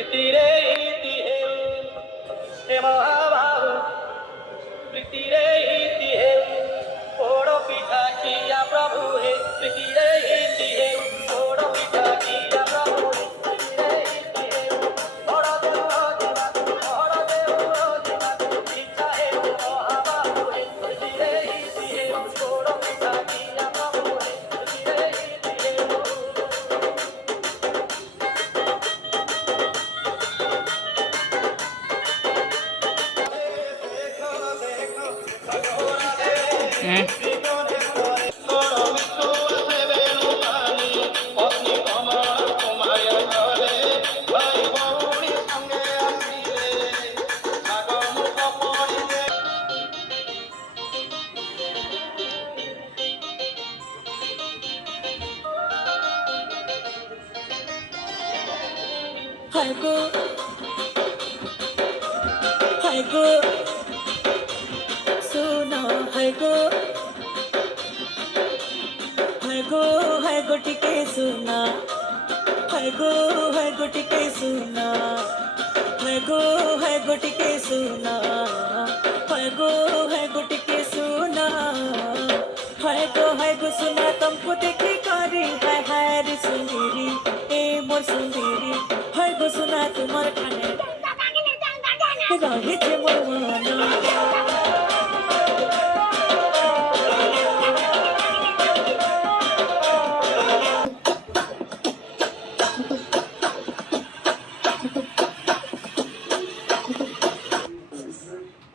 प्रीतिरे इति हेउ हे महाबाहु प्रीतिरे इति हेउ पोड़ पिठा किया प्रभु हे प्रीतिरे इति हेउ पोड़ पिठा किया प्रभु हे प्रीतिरे इति हेउ बड़ देव रोजिना इच्छा हेउ महाबाहु हे प्रीतिरे इति हेउ पोड़ पिठा किया प्रभु हे प्रीतिरे इति हेउ हाय गो सुनो हाय गो टिके सुना हाय गो टिके सुना हाय गो टिके सुना हाय गो टिके सुना हाय गो सुना तुमको देखी करी हाय रे सुंदरी ए मोर सुंदरी हाय गो सुना तुम्हार खाने रहे जे मोर मना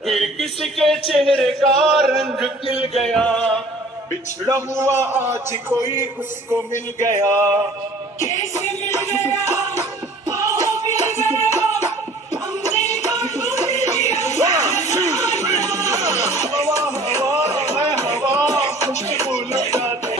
फिर किसी के चेहरे का रंग खिल गया बिछड़ा हुआ आज कोई उसको मिल गया कैसे मिल गया मिल गया हमने हवा हवा मैं हवा खुशबू लगा दे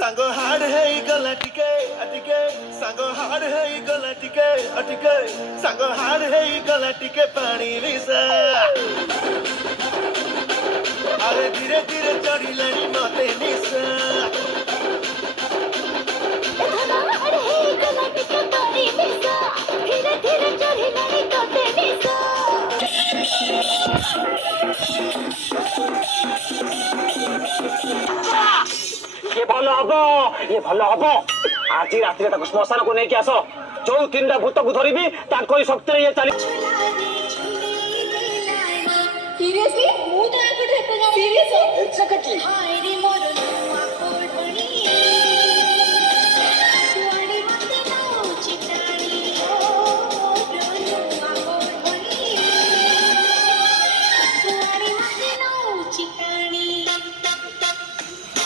सांगो हाड़ है गला टिके अटिके सांगो हाड़ है गला टिके अटिके सांगो हाड़ है गला टिके पानी मिसा अरे धीरे धीरे चढ़ी लड़ी मते निशा ये भल हम आज रात श्मशान को लेकिन आस जो तीन भूत को धरबी शक्ति ये चली Seriously? More than I could have. Serious? Exactly.